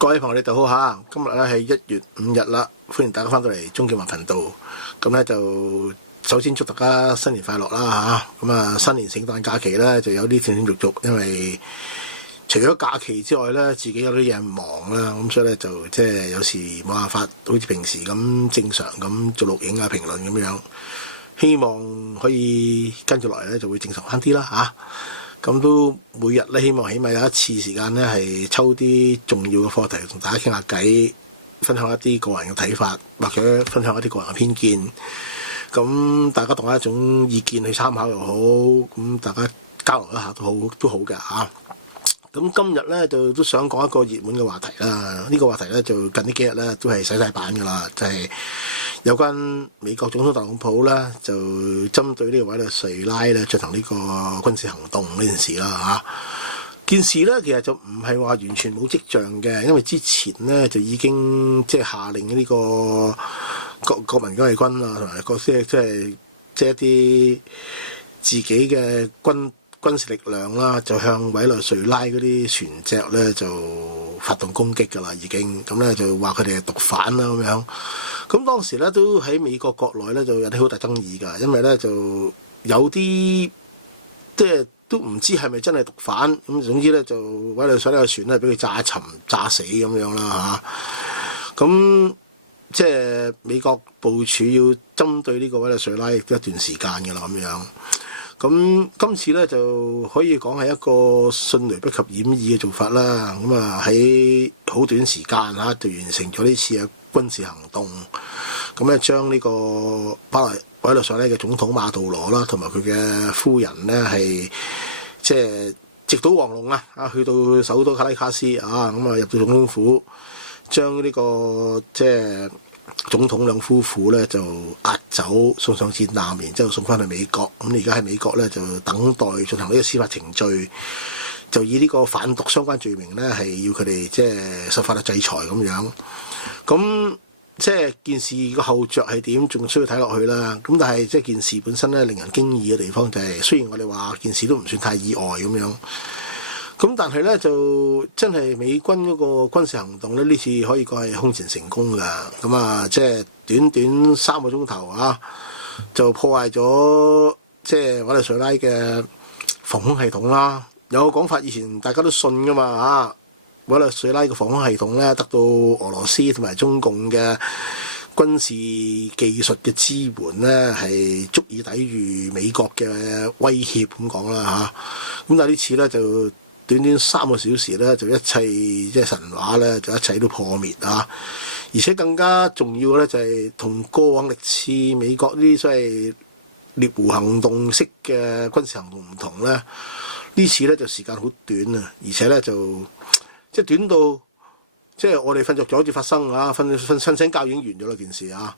各位朋友你哋好嚇，今日咧係1月5日啦，歡迎大家翻到嚟鍾建華頻道。咁咧就首先祝大家新年快樂啦嚇。咁啊新年聖誕假期咧就有啲斷斷續續，因為除咗假期之外咧，自己有啲嘢忙啦，咁所以咧就即係有時冇辦法好似平時咁正常咁做錄影啊、評論咁樣。希望可以跟住落嚟咧就會正常翻啲啦嚇。咁都每日咧，希望起碼有一次時間咧，係抽啲重要嘅課題同大家傾下偈，分享一啲個人嘅睇法，或者分享一啲個人嘅偏見。咁大家當一種意見去參考又好，咁大家交流一下都好嘅嚇。咁今日咧就都想講一個熱門嘅話題啦。呢個話題咧就近呢幾日咧都係洗晒版㗎啦，就係有關美國總統特朗普咧就針對呢個委內瑞拉咧進行呢個軍事行動呢件事啦嚇。件事咧其實就唔係話完全冇跡象嘅，因為之前咧就已經即係下令呢個國民警衛軍啊，同埋即係一啲自己嘅軍事力量啦，就向委內瑞拉嗰啲船隻咧就發動攻擊㗎啦，已經咁咧就話佢哋係毒販啦咁樣。咁當時咧都喺美國國內咧就有啲好大爭議㗎，因為咧就有啲即係都唔知係咪真係毒販。咁總之咧就委內瑞拉嘅船咧俾佢炸沉炸死咁樣啦嚇。咁即係美國部署要針對呢個委內瑞拉亦都一段時間㗎啦咁樣。咁今次咧就可以講係一個迅雷不及掩耳嘅做法啦。咁啊喺好短時間嚇就完成咗呢次嘅軍事行動。咁咧將呢個委內瑞拉嘅總統馬杜羅啦，同埋佢嘅夫人咧係即係直搗黃龍啊！去到首都卡拉卡斯啊，咁啊入到總統府，將呢個即係總統兩夫婦咧就押走，送上戰艦，然之後送翻去美國。咁而家喺美國咧就等待進行呢個司法程序，就以呢個販毒相關罪名咧係要佢哋即係受法律制裁咁樣。咁即係件事個後著係點，仲需要睇落去啦。咁但係即係件事本身咧令人驚異嘅地方就係，雖然我哋話件事都唔算太意外咁樣。咁但係咧就真係美軍嗰個軍事行動咧，呢次可以講係空前成功㗎。咁啊，即係短短3個鐘頭啊，就破壞咗即係委內瑞拉嘅防空系統啦。有個講法，以前大家都信㗎嘛啊，委內瑞拉嘅防空系統咧得到俄羅斯同埋中共嘅軍事技術嘅支援咧，係足以抵禦美國嘅威脅咁講啦嚇。咁但係呢次咧就短短3個小時咧，就一切即係神話咧，就一切都破滅啊！而且更加重要嘅咧，就係同過往歷次美國呢啲所謂獵狐行動式嘅軍事行動唔同咧，呢次咧就時間好短啊！而且咧就即係短到即係我哋瞓着咗好似發生啊，瞓醒覺已經完咗啦件事啊！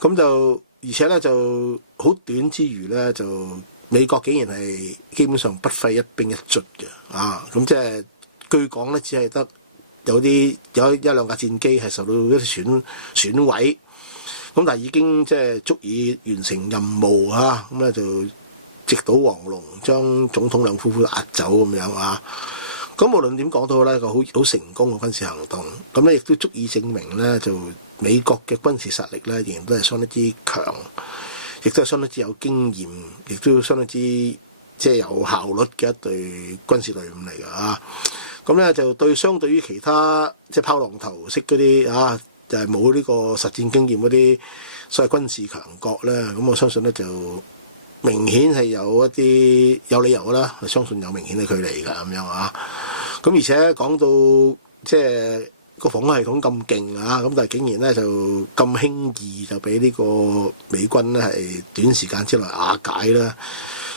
咁就而且咧就好短之餘咧就。美國竟然係基本上不費一兵一卒嘅啊！咁即係據講咧，只係得有1-2架戰機係受到一啲損毀，咁但係已經即係足以完成任務啊！咁咧就直搗黃龍，將總統兩夫婦押走咁樣啊！咁無論點講都好咧，個好成功嘅軍事行動，咁咧亦都足以證明咧，就美國嘅軍事實力咧，仍然都係相當之強。亦都係相當之有經驗，亦都相當之即係有效率嘅一隊軍事隊伍嚟㗎啊！咁咧就相對於其他即係拋浪頭式嗰啲啊，就係冇呢個實戰經驗嗰啲所謂軍事強國咧，咁我相信咧就明顯係有一啲有理由啦，相信有明顯嘅距離㗎咁樣啊！咁而且講到即係個防空系統咁勁啊，咁但係竟然咧就咁輕易就俾呢個美軍咧係短時間之內瓦解啦。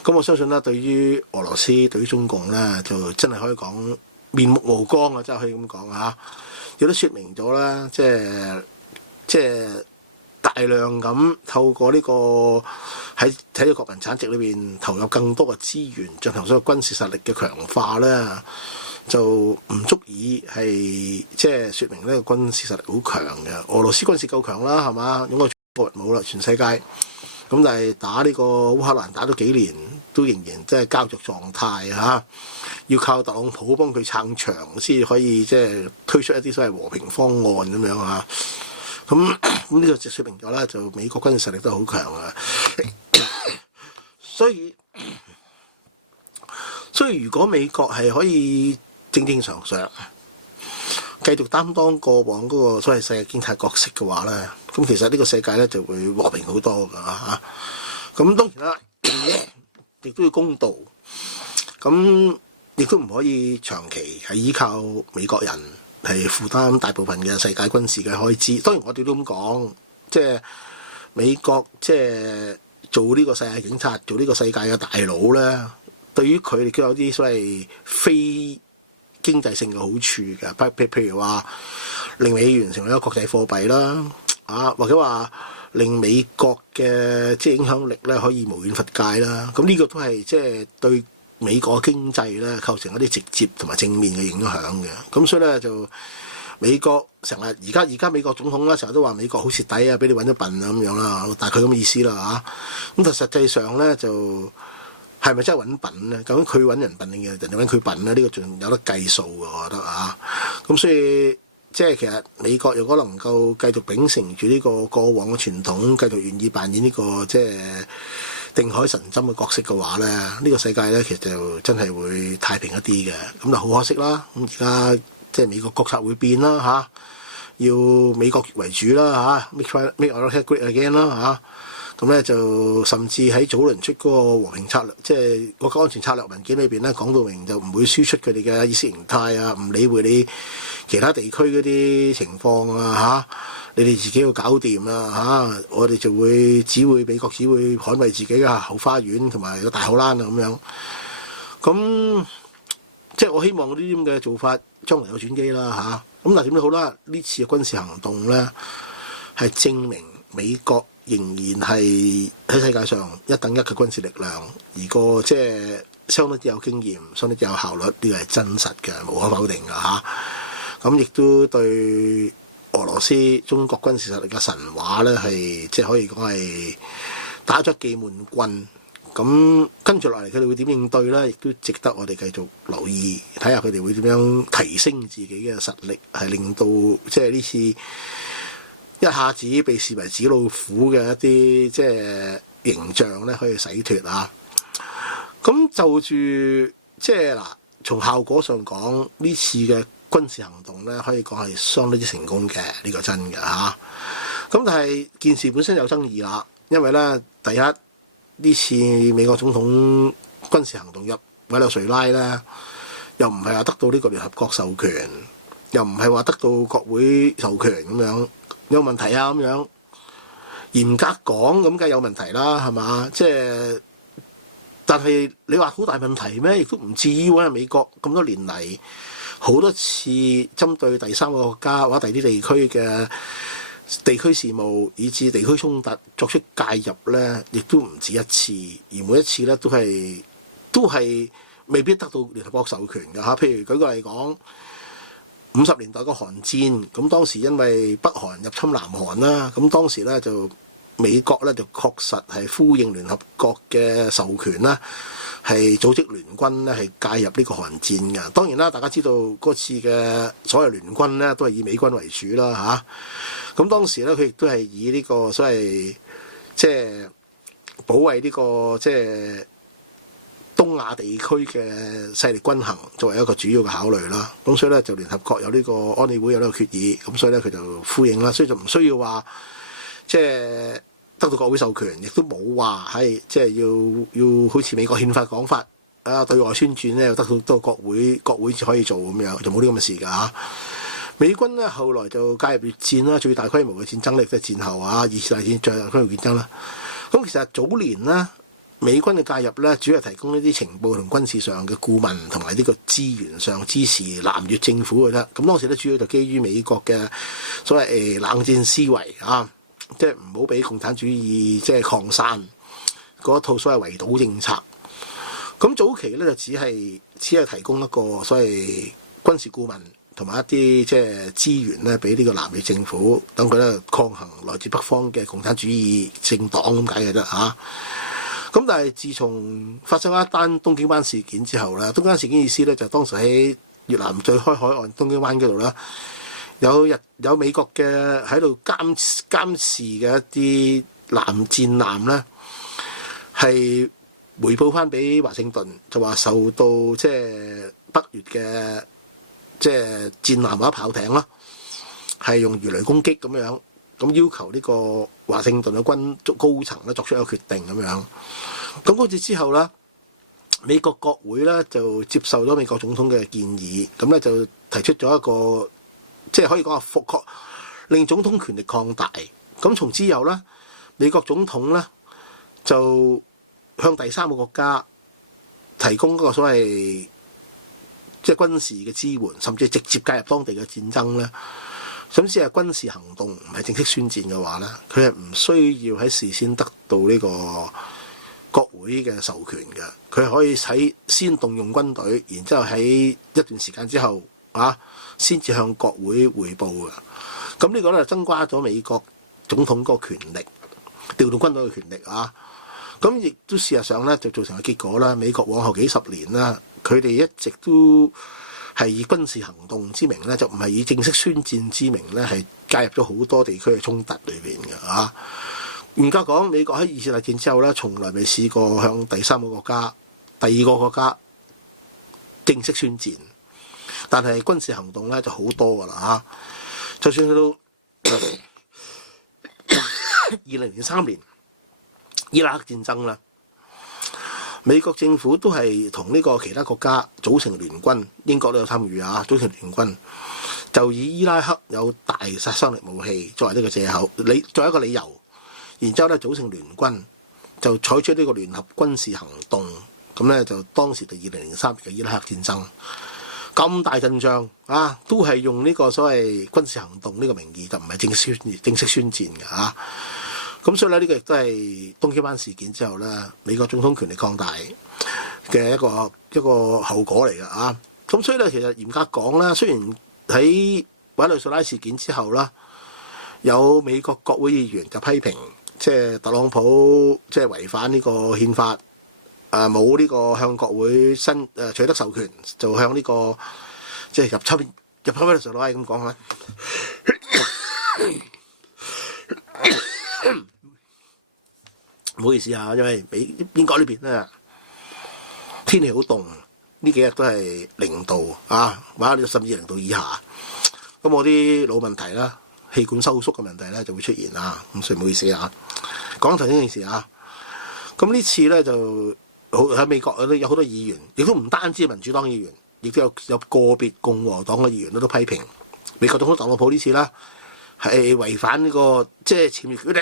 咁我相信咧，對於俄羅斯、對於中共咧，就真係可以講面目無光啊！真係可以咁講啊！亦都説明咗啦，即係大量咁透過呢個喺個國民產值裏邊投入更多嘅資源，進行所謂軍事實力嘅強化咧。就唔足以係即係説明呢個軍事實力好強嘅。俄羅斯軍事夠強啦，係嘛？應該冇啦，全世界咁但係打呢個烏克蘭打咗幾年，都仍然即係膠着狀態嚇，要靠特朗普幫佢撐場先可以即係推出一啲所謂和平方案咁樣嚇。咁呢個就説明咗啦，就美國軍事實力都好強啊。所以如果美國係可以正正常常繼續擔當過往嗰個所謂世界經濟角色嘅話咧，咁其實呢個世界咧就會和平好多㗎嚇。咁當然啦，亦都要公道，咁亦都唔可以長期係依靠美國人係負擔大部分嘅世界軍事嘅開支。當然我哋都咁講，即係美國即係做呢個世界警察，做呢個世界嘅大佬咧，對於佢哋都有啲所謂非經濟性嘅好處嘅，譬如話令美元成為一個國際貨幣啦，或者話令美國嘅即係影響力咧可以無遠弗屆啦。咁呢個都係即係對美國經濟咧構成一啲直接同埋正面嘅影響嘅。咁所以咧就美國成日而家美國總統咧成日都話美國好蝕底啊，俾你揾咗笨啊咁樣啦，大概咁嘅意思啦嚇。咁但實際上咧就係咪真係揾笨咧？究竟佢揾人笨定人哋揾佢笨咧？呢個仲有得計數嘅，我覺得啊。咁所以即係其實美國如果能夠繼續秉承住呢個過往嘅傳統，繼續願意扮演呢個即係定海神針嘅角色嘅話咧，呢個世界咧其實就真係會太平一啲嘅。咁就好可惜啦。咁而家即係美國國策會變啦嚇，要美國為主啦嚇，make America great again 啦嚇。咁咧就甚至喺早輪出嗰個和平策略，即係國家安全策略文件裏邊咧講到明，就唔會輸出佢哋嘅意識形態啊，唔理會你其他地區嗰啲情況啊嚇，你哋自己要搞掂啊嚇，我哋就會美國只會捍衞自己嘅後花園同埋個大後欄啊咁樣。咁即係我希望呢啲咁嘅做法將來有轉機啦嚇。咁但係點都好啦，呢次嘅軍事行動咧係證明美國仍然係喺世界上一等一嘅軍事力量，而個即係相當之有經驗、相當之有效率，呢個係真實嘅，無可否定嘅嚇。咁亦都對俄羅斯中國軍事實力嘅神話咧，係即係可以講係打咗記悶棍。咁跟住落嚟，佢哋會點應對咧？亦都值得我哋繼續留意，睇下佢哋會點樣提升自己嘅實力，係令到即係呢次一下子被視為紙老虎嘅一啲即係形象咧，可以洗脫啊！咁就住即係嗱，從效果上講，呢次嘅軍事行動咧，可以講係相當之成功嘅，呢個真嘅嚇。咁但係件事本身有爭議啦，因為咧第一呢次美國總統軍事行動入委內瑞拉咧，又唔係話得到呢個聯合國授權，又唔係話得到國會授權咁樣。有問題啊咁樣，嚴格講咁梗係有問題啦，係嘛？即係，但係你話好大問題咩？亦都唔至於喎。美國咁多年嚟好多次針對第三個國家或者第啲地區嘅地區事務，以至地區衝突作出介入咧，亦都唔止一次，而每一次咧都係未必得到聯合國授權嘅嚇。譬如舉個例講，50年代個韓戰，咁當時因為北韓入侵南韓啦，咁當時咧就美國咧就確實係呼應聯合國嘅授權啦，係組織聯軍咧係介入呢個韓戰嘅。當然啦，大家知道嗰次嘅所謂聯軍咧都係以美軍為主啦嚇。咁當時咧佢亦都係以呢個所謂即係保衛呢個即係東亞地區嘅勢力均衡作為一個主要嘅考慮啦，咁所以咧就聯合國有呢個安理會有呢個決議，咁所以咧佢就呼應啦，所以就唔需要話即係得到國會授權，亦都冇話係即係要好似美國憲法講法啊對外宣傳咧，又得到國會至可以做咁樣，就冇啲咁嘅事㗎嚇。美軍咧後來就介入越戰啦，最大規模嘅戰爭力即係戰後啊，二次大戰最大規模戰爭啦。咁其實早年咧，美軍嘅介入咧，主要係提供呢啲情報同軍事上嘅顧問，同埋呢個資源上支持南越政府嘅啫。咁當時咧，主要就基於美國嘅所謂冷戰思維啊，即係唔好俾共產主義即係擴散嗰套所謂圍堵政策。咁早期咧就只係提供一個所謂軍事顧問同埋一啲即係資源咧，俾呢個南越政府，等佢咧抗衡來自北方嘅共產主義政黨咁解嘅啫嚇。咁但係自從發生一單東京灣事件之後咧，東京灣事件意思咧就當時喺越南最開海岸東京灣嗰度啦，有美國嘅喺度監視嘅一啲戰艦咧，係回報翻俾華盛頓，就話受到即係北越嘅即係戰艦或者炮艇啦，係用魚雷攻擊咁樣，咁要求呢個華盛頓嘅軍高層咧作出一個決定咁樣。咁嗰次之後咧，美國國會咧就接受咗美國總統嘅建議，咁咧就提出咗一個即係可以講話令總統權力擴大。咁從之後咧，美國總統咧就向第三個國家提供嗰個所謂即係軍事嘅支援，甚至直接介入當地嘅戰爭咧。咁只係軍事行動，唔係正式宣戰嘅話咧，佢係唔需要喺事先得到呢個國會嘅授權嘅。佢係可以先動用軍隊，然之後喺一段時間之後先至向國會彙報嘅。咁呢個咧增加咗美國總統嗰個權力，調動軍隊嘅權力啊。咁亦都事實上咧就造成嘅結果啦。美國往後幾十年啦，佢哋一直都係以軍事行動之名咧，就唔係以正式宣戰之名咧，係介入咗好多地區嘅衝突裏邊嘅啊。嚴格講，美國喺二次大戰之後咧，從來未試過向第三個國家、第二個國家正式宣戰，但係軍事行動咧就好多噶啦嚇。就算去到2003年伊拉克戰爭啦，美國政府都係同呢個其他國家組成聯軍，英國都有參與組成聯軍，就以伊拉克有大殺傷力武器作為呢個藉口，作為一個理由，然之後咧組成聯軍，就採取呢個聯合軍事行動，咁咧就當時就2003年嘅伊拉克戰爭，咁大陣仗都係用呢個所謂軍事行動呢個名義，就唔係正式宣戰嘅咁所以咧，呢個亦都係東京灣事件之後咧，美國總統權力擴大嘅一個後果嚟嘅咁所以咧，其實嚴格講啦，雖然喺委內瑞拉事件之後啦，有美國國會議員就批評，即係特朗普即係違反呢個憲法，冇呢個向國會取得授權，就向呢個即係入侵委內瑞拉咁講啦。唔好意思因為英國呢邊咧天氣好凍，呢幾日都係0度或者甚至0度以下。咁我啲老問題啦，氣管收縮嘅問題咧就會出現咁所以唔好意思講頭先呢件事咁呢次咧就喺美國有好多議員，亦都唔單止民主黨議員，亦都有個別共和黨嘅議員都批評美國總統特朗普呢次啦係違反呢個即係僭越權力。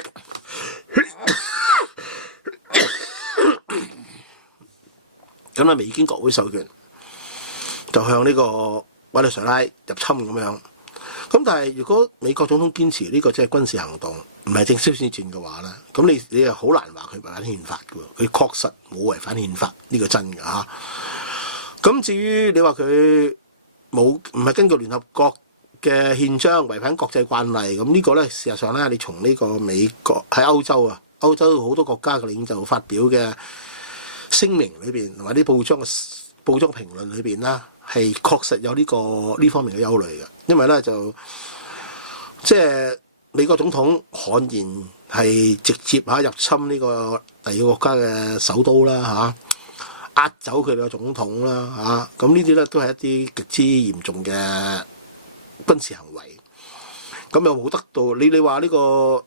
咁未經國會授權，就向呢個委內瑞拉入侵咁樣。咁但係如果美國總統堅持呢個即係軍事行動，唔係正式宣戰嘅話咧，咁你又好難話佢違反憲法嘅喎。佢確實冇違反憲法，呢個真㗎咁至於你話佢唔係根據聯合國嘅憲章違反國際慣例，咁呢個咧事實上咧，你從呢個美國喺歐洲歐洲好多國家嘅領袖發表嘅聲明裏邊，同埋啲報章評論裏邊啦，係確實有呢方面嘅憂慮嘅。因為咧就即係美國總統悍然係直接入侵呢個第二個國家嘅首都啦壓走佢哋嘅總統啦咁呢啲咧都係一啲極之嚴重嘅軍事行為。咁又冇得到你話呢個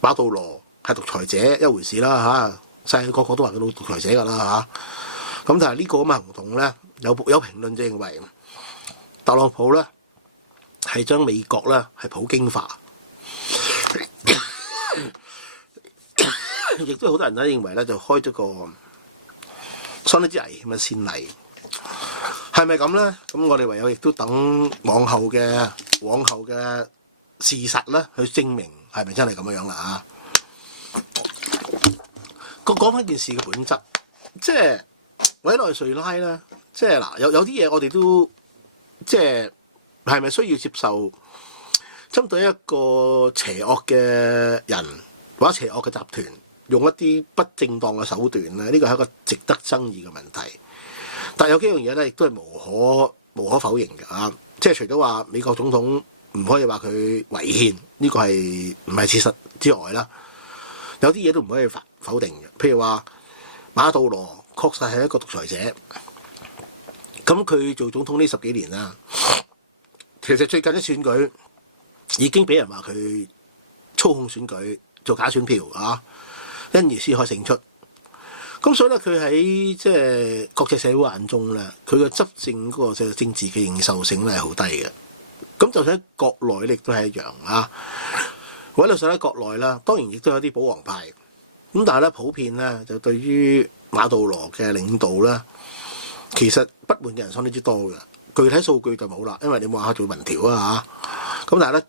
馬杜羅係獨裁者一回事啦世界個個都話佢老獨裁者㗎啦咁但係呢個咁嘅行動咧，有評論就認為特朗普咧係將美國咧係普京化，亦都有好多人咧認為咧就開咗個相當之危險嘅先例。係咪咁咧？咁我哋唯有亦都等往後嘅事實咧去證明係咪真係咁樣啦講翻件事嘅本質，即係委內瑞拉咧，即係嗱有啲嘢我哋都即係係咪需要接受針對一個邪惡嘅人或者邪惡嘅集團用一啲不正當嘅手段咧？呢個係一個值得爭議嘅問題。但係有幾樣嘢咧，亦都係無可否認嘅啊！即係除咗話美國總統唔可以話佢違憲，呢個係唔係事實之外啦，有啲嘢都唔可以否定嘅。譬如話馬杜羅確實係一個獨裁者，咁佢做總統呢10幾年啦，其實最近嘅選舉已經俾人話佢操控選舉、做假選票啊，因而先可以勝出。咁所以咧，佢喺即係國際社會眼中咧，佢嘅執政嗰個政治嘅認受性咧係好低嘅。咁就算喺國內亦都係一樣啊。委內瑞拉國內啦，當然亦都有啲保皇派。咁但係咧，普遍咧就對於馬杜羅嘅領導咧，其實不滿嘅人相當之多嘅。具體數據就冇啦，因為你冇下做民調啊嚇。咁但係咧，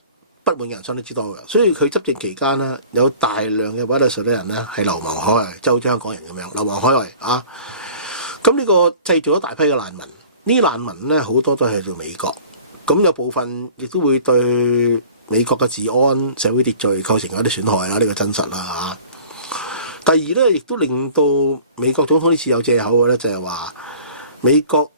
不滿嘅人相當之多嘅，所以佢執政期間呢，有大量嘅委內瑞拉人呢係流亡海外，即係好似香港人咁樣流亡海外啊。咁呢個製造咗大批嘅難民，呢啲難民呢好多都係去到美國，咁有部分亦都會對美國嘅治安、社會秩序構成一啲損害啦，呢個真實啦嚇。第二呢，亦都令到美國總統呢次有藉口嘅呢，就係話美國。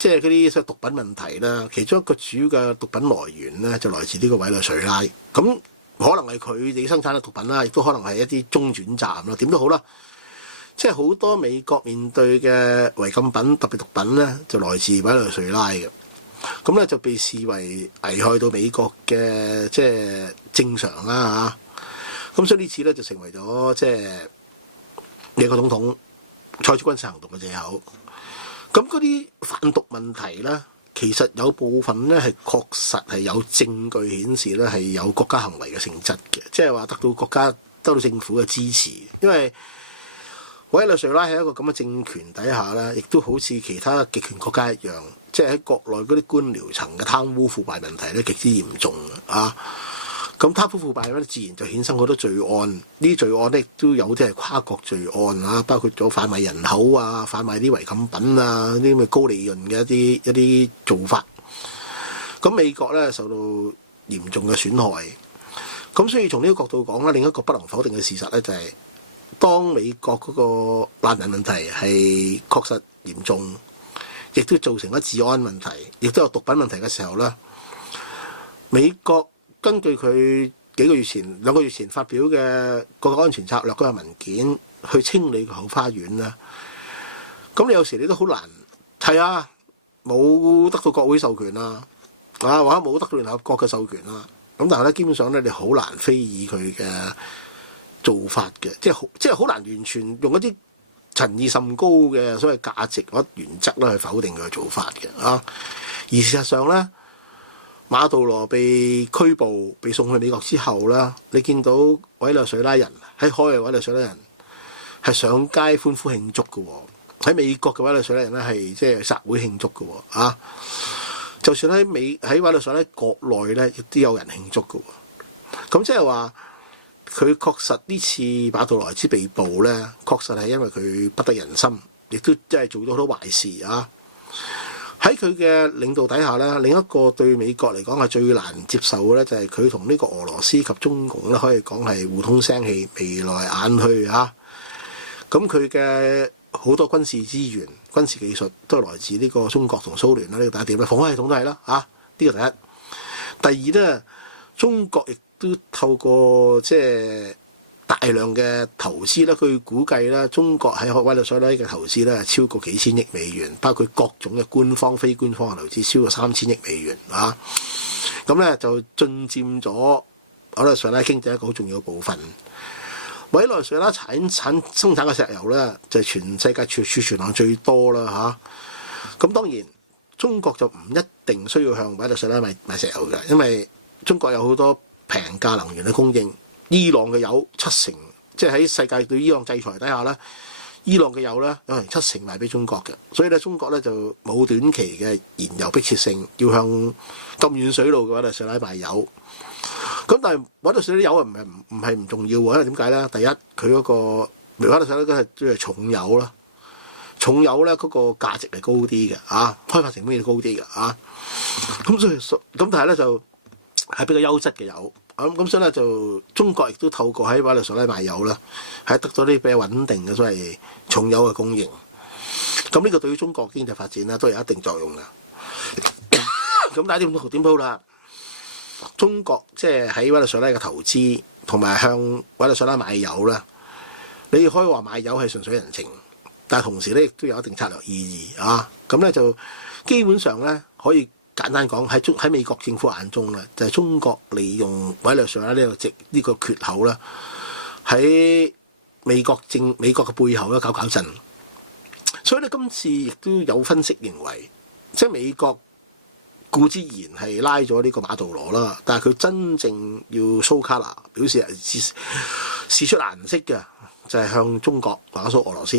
即係嗰啲毒品問題啦，其中一個主要嘅毒品來源咧，就來自呢個委內瑞拉。咁可能係佢哋生產嘅毒品啦，亦都可能係一啲中轉站啦。點都好啦，即係好多美國面對嘅違禁品、特別毒品咧，就來自委內瑞拉嘅。咁咧就被視為危害到美國嘅即係正常啦嚇。咁所以呢次咧就成為咗即係美國總統採取軍事行動嘅藉口。咁嗰啲販毒問題咧，其實有部分咧係確實係有證據顯示咧係有國家行為嘅性質嘅，即係話得到政府嘅支持。因為委內瑞拉喺一個咁嘅政權底下咧，亦都好似其他極權國家一樣，即係喺國內嗰啲官僚層嘅貪污腐敗問題咧極之嚴重啊！咁貪污腐敗咧，自然就衍生好多罪案。呢啲罪案咧，亦都有啲係跨國罪案啊，包括咗販賣人口啊、販賣啲違禁品啊、啲咁嘅高利潤嘅一啲做法。咁美國咧受到嚴重嘅損害。咁所以從呢個角度講咧，另一個不能否定嘅事實咧，就係當美國嗰個難民問題係確實嚴重，亦都造成咗治安問題，亦都有毒品問題嘅時候咧，美國根據佢兩個月前發表嘅國家安全策略嗰個文件去清理個後花園啦。咁你有時你都好難係啊，冇得到國會授權啊，或者冇得到聯合國嘅授權啊。咁但係咧，基本上咧，你好難非議佢嘅做法嘅，即係好難完全用一啲陳義甚高嘅所謂價值或者原則咧去否定佢嘅做法嘅啊。而事實上咧，馬杜羅被拘捕、被送去美國之後啦，你見到委內瑞拉人喺海外委內瑞拉人係上街歡呼慶祝嘅喎，喺美國嘅委內瑞拉人咧係即係集會慶祝嘅喎啊！就算喺委內瑞拉國內咧，亦都有人慶祝嘅喎。咁即係話佢確實呢次馬杜羅之被捕咧，確實係因為佢不得人心，亦都即係做咗好多壞事啊！喺佢嘅領導底下咧，另一個對美國嚟講係最難接受嘅咧，就係佢同呢個俄羅斯及中共咧，可以講係互通聲氣、眉來眼去嚇。咁佢嘅好多軍事資源、軍事技術都係來自呢個中國同蘇聯啦。呢個第一點啦，防空系統都係啦嚇。呢個第一。第二咧，中國亦都透過即係大量嘅投資咧，據估計咧，中國喺委內瑞拉嘅投資咧係超過幾千億美元，包括各種嘅官方、非官方嘅投資，超過3000億美元啊！咁咧就進佔咗委內瑞拉經濟一個好重要嘅部分。委內瑞拉生產嘅石油咧，就係全世界儲存量最多啦嚇。咁當然中國就唔一定需要向委內瑞拉買石油嘅，因為中國有好多平價能源嘅供應。伊朗嘅油70%，即係喺世界對伊朗制裁底下咧，伊朗嘅油咧有成70%賣俾中國嘅，所以咧中國咧就冇短期嘅燃油迫切性，要向咁遠水路嘅委內瑞拉賣油。咁但係委內瑞拉油啊唔係唔重要喎，因為點解咧？第一，佢嗰個委內瑞拉嗰係重油啦，重油咧嗰個價值係高啲嘅開發成本亦高啲嘅咁但係咧就係比較優質嘅油咁所以咧就中國亦都透過喺委內瑞拉賣油啦，係得咗啲比較穩定嘅所謂重油嘅供應。咁呢個對於中國經濟發展咧都有一定作用嘅。咁但係點都好啦，中國即係喺委內瑞拉嘅投資同埋向委內瑞拉買油啦，你可以話買油係順水人情，但係同時咧亦都有一定策略意義咁咧就基本上咧可以簡單講喺美國政府眼中咧，就係中國利用委內瑞拉呢個缺口啦，喺美國嘅背後咧搞震。所以咧今次亦都有分析認為，即係美國固之然係拉咗呢個馬杜羅啦，但係佢真正要 show color 表示示出顏色嘅，就係向中國話蘇俄羅斯，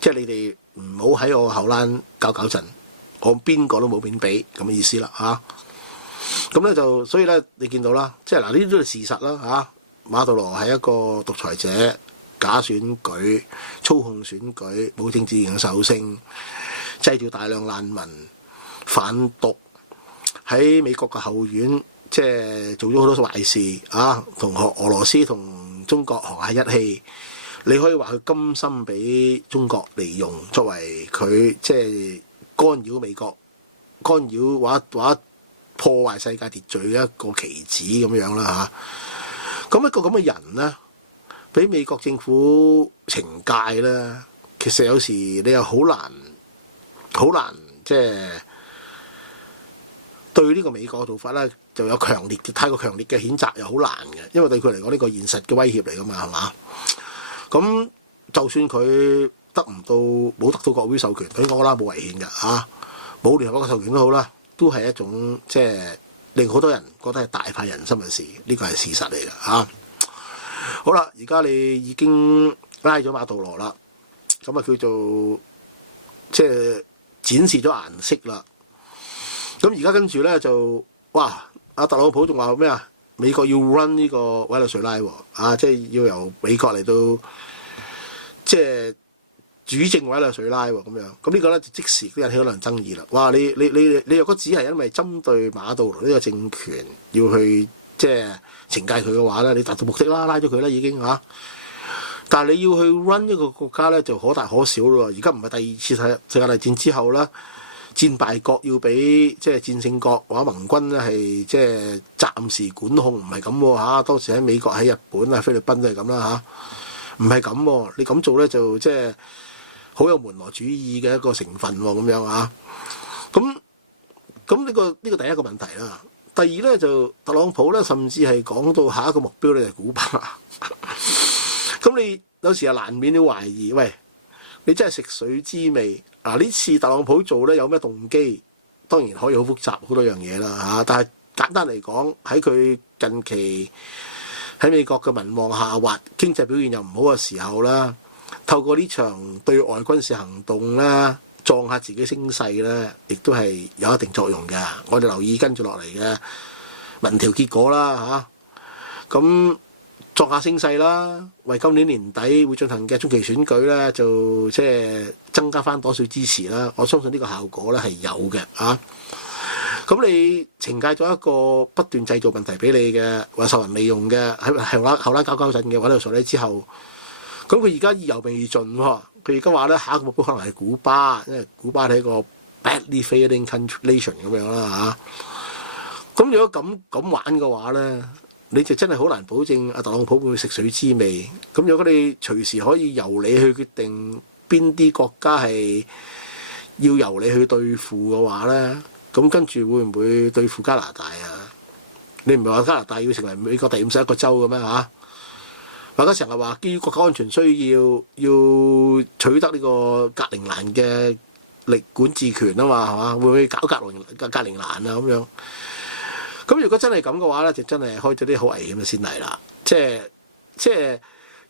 即係你哋唔好喺我後欄搞震，我邊個都冇面俾咁嘅意思啦咁咧就所以咧你見到啦，即係嗱呢啲都係事實啦馬杜羅係一個獨裁者，假選舉、操控選舉、冇政治認受性，製造大量難民、販毒，喺美國嘅後院即係做咗好多壞事同俄羅斯同中國沆瀣一氣。你可以話佢甘心俾中國利用，作為佢即係干擾美國、干擾或者破壞世界秩序嘅一個棋子咁樣啦咁一個咁嘅人呢，俾美國政府懲戒咧，其實有時你又好難即係對呢個美國嘅做法咧，就有太過強烈嘅譴責又好難嘅，因為對佢嚟講呢個現實嘅威脅嚟噶嘛，係嘛？咁就算佢冇得到國會授權，對我啦冇違憲嘅冇聯合國授權都好啦，都係一種即係令好多人覺得係大快人心嘅事，呢個係事實嚟嘅好啦，而家你已經拉咗馬杜羅啦，咁叫做即係展示咗顏色啦。咁而家跟住咧就阿特朗普仲話咩美國要 run 呢個委內瑞拉即係要由美國嚟到即係主政委內瑞拉咁樣。咁呢個咧就即時都引起好多人爭議啦。你若果只係因為針對馬杜羅呢個政權要去即係懲戒佢嘅話咧，你達到目的啦，拉咗佢啦已經但係你要去 run 一個國家咧，就可大可小咯。而家唔係第二次世界大戰之後啦，戰敗國要俾即係戰勝國或者盟軍咧係即係暫時管控，唔係咁當時喺美國、喺日本啊、菲律賓都係咁啦唔係咁你咁做咧就即係好有門羅主義嘅一個成分咁樣咁呢個第一個問題啦。第二咧就特朗普咧，甚至係講到下一個目標咧就係古巴。咁你有時又難免都懷疑，喂，你真係食水知味呢次特朗普做咧有咩動機？當然可以好複雜好多樣嘢啦但係簡單嚟講，喺佢近期喺美國嘅民望下滑、經濟表現又唔好嘅時候啦，透過呢場對外軍事行動啦，撞下自己聲勢咧，亦都係有一定作用嘅。我哋留意跟住落嚟嘅民調結果啦咁作下聲勢啦，為今年年底會進行嘅中期選舉咧，就即係增加翻多少支持啦。我相信呢個效果咧係有嘅咁你懲戒咗一個不斷製造問題俾你嘅，或受人利用嘅，喺後欄搞震嘅委內瑞拉之後，咁佢而家意猶未盡喎。佢而家話咧，下一個目標可能係古巴，因為古巴係一個 badly failing nation 咁樣啦咁如果咁玩嘅話咧，你就真係好難保證阿特朗普會食水知味。咁如果你隨時可以由你去決定邊啲國家係要由你去對付嘅話咧，咁跟住會唔會對付加拿大你唔係話加拿大要成為美國第51個州嘅咩大家成日話基於國家安全需要取得呢個格陵蘭嘅管治權係嘛？會唔會搞格陵蘭咁樣？咁如果真係咁嘅話咧，就真係開咗啲好危險嘅先例啦。即係，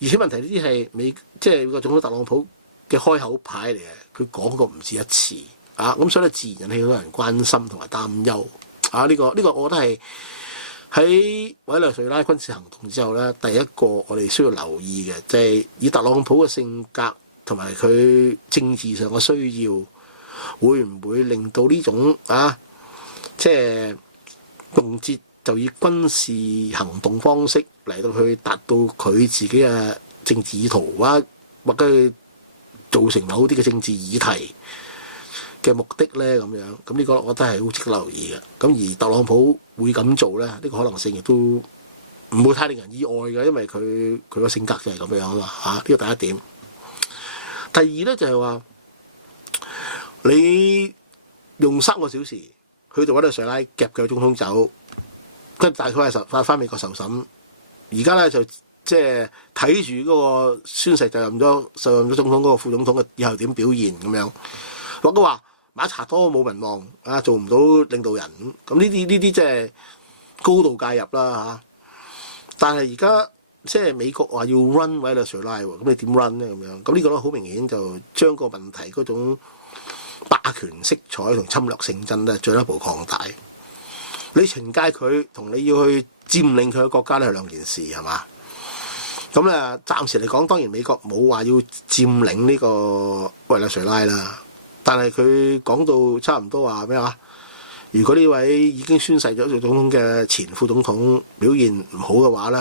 而且問題呢啲係即係個總統特朗普嘅開口牌嚟嘅，佢講過唔止一次咁所以咧自然引起好多人關心同埋擔憂呢個我覺得係喺委內瑞拉軍事行動之後咧，第一個我哋需要留意嘅，就係以特朗普嘅性格同埋佢政治上嘅需要，會唔會令到呢種即係動輒就以軍事行動方式嚟到去達到佢自己嘅政治意圖或者造成某啲嘅政治議題嘅目的呢？咁樣，咁呢個我覺得係好值得留意嘅。咁而特朗普會咁做呢，呢個可能性亦都唔會太令人意外嘅，因為佢個性格就係咁樣啊嘛。呢個第一點。第二呢，就係話，你用3個小時去到委內瑞拉夾佢總統走，跟住大概係翻美國受審。而家呢，就即係睇住嗰個宣誓就任咗總統嗰個副總統嘅以後點表現咁樣。我都話馬查多冇民望做唔到領導人，咁呢啲即係高度介入啦。但係而家即係美國話要 run 委內瑞拉喎，咁你點 run 呢？咁樣，咁呢個咧好明顯就將個問題嗰種霸權色彩同侵略性質咧進一步擴大。你懲戒佢同你要去佔領佢嘅國家咧係兩件事，係嘛？咁咧暫時嚟講，當然美國冇話要佔領呢個委內瑞拉啦，但係佢講到差唔多話咩話？如果呢位已經宣誓咗做總統嘅前副總統表現唔好嘅話咧，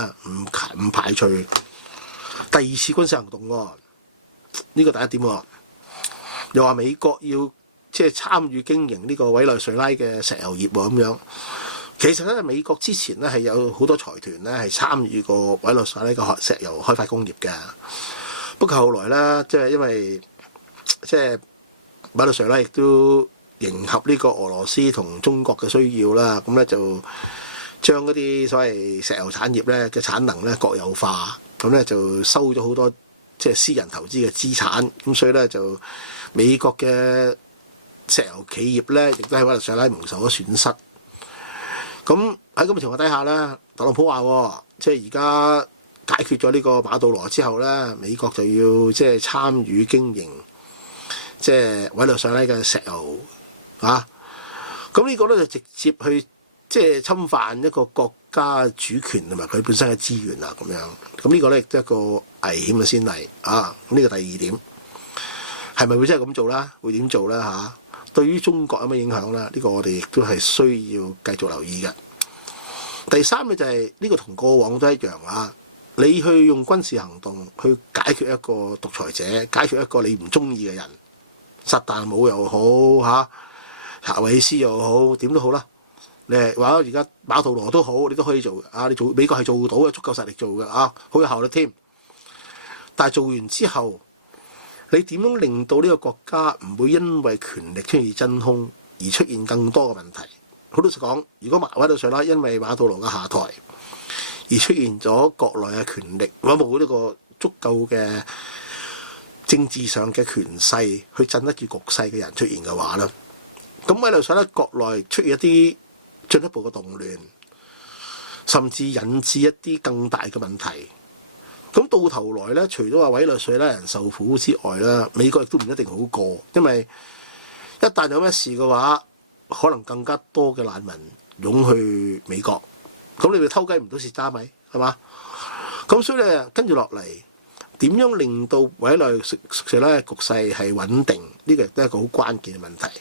唔排除第二次軍事行動喎。呢個第一點喎。又話美國要即係參與經營呢個委內瑞拉嘅石油業喎咁樣。其實咧，美國之前咧係有好多財團咧係參與過委內瑞拉嘅石油開發工業嘅。不過後來咧，即係因為即係委內瑞拉亦都迎合呢個俄羅斯同中國嘅需要啦，咁咧就將嗰啲所謂石油產業咧嘅產能咧國有化，咁咧就收咗好多即係私人投資嘅資產，咁所以咧就美國嘅石油企業咧亦都喺委內瑞拉蒙受咗損失。咁喺咁嘅情況底下咧，特朗普話即係而家解決咗呢個馬杜羅之後咧，美國就要即係參與經營即係委內瑞拉嘅石油。咁呢個咧就直接去即係侵犯一個國家主權同埋佢本身嘅資源啊，咁樣。咁呢個咧亦都係一個危險嘅先例啊。咁呢個第二點係咪會真係咁做啦？會點做咧？對於中國有咩影響咧？呢個我哋亦都係需要繼續留意嘅。第三咧就係呢個同過往都一樣啊。你去用軍事行動去解決一個獨裁者，解決一個你唔中意嘅人，薩達姆又好查韋斯又好，點都好啦。你係話而家馬杜羅都好，你都可以做嘅。你做美國係做到嘅，足夠實力做嘅好有效率添。但係做完之後，你點樣令到呢個國家唔會因為權力出現真空而出現更多嘅問題？好老實講，如果委內瑞拉因為馬杜羅嘅下台而出現咗國內嘅權力或者冇呢個足夠嘅政治上嘅權勢去鎮得住局勢嘅人出現嘅話咧，咁委內瑞拉國內出現一啲進一步嘅動亂，甚至引致一啲更大嘅問題。咁到頭來咧，除咗話委內瑞拉人受苦之外咧，美國亦都唔一定好過，因為一旦有咩事嘅話，可能更加多嘅難民湧去美國，咁你咪偷雞唔到蝕渣米，係嘛？咁所以咧，跟住落嚟點樣令到委內瑞拉嘅局勢係穩定？呢個亦都係一個好關鍵嘅問題。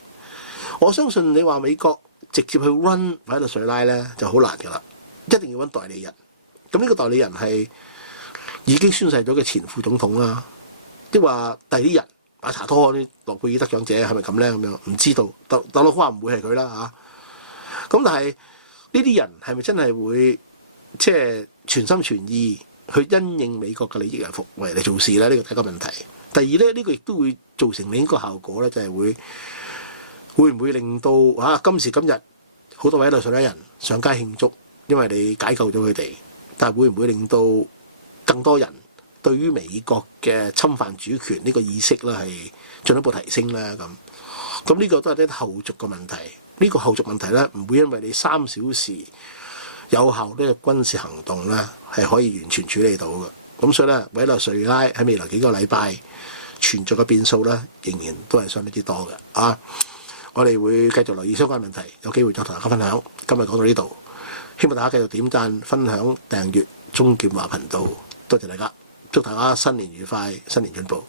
我相信你話美國直接去 run 委內瑞拉咧就好難㗎啦，一定要揾代理人。咁呢個代理人係已經宣誓咗嘅前副總統啦，即係話第啲人查拖啲諾貝爾得獎者係咪咁咧？咁樣唔知道，特朗普話唔會係佢啦咁但係呢啲人係咪真係會即係全心全意去因應美國嘅利益而服為嚟做事咧？呢個第一個問題。第二咧，呢個亦都會造成另一個效果咧，就係會唔會令到今時今日好多委內瑞拉人上街慶祝，因為你解救咗佢哋，但係會唔會令到更多人對於美國嘅侵犯主權呢個意識咧係進一步提升咧？咁呢個都係啲後續嘅問題。呢個後續問題咧唔會因為你3小時有效呢個軍事行動咧係可以完全處理到嘅。咁所以咧，委內瑞拉喺未來幾個禮拜存在嘅變數咧，仍然都係相當之多嘅我哋會繼續留意相關問題，有機會再同大家分享。今日講到呢度，希望大家繼續點讚、分享、訂閱鍾劍華頻道。多謝大家，祝大家新年愉快，新年進步。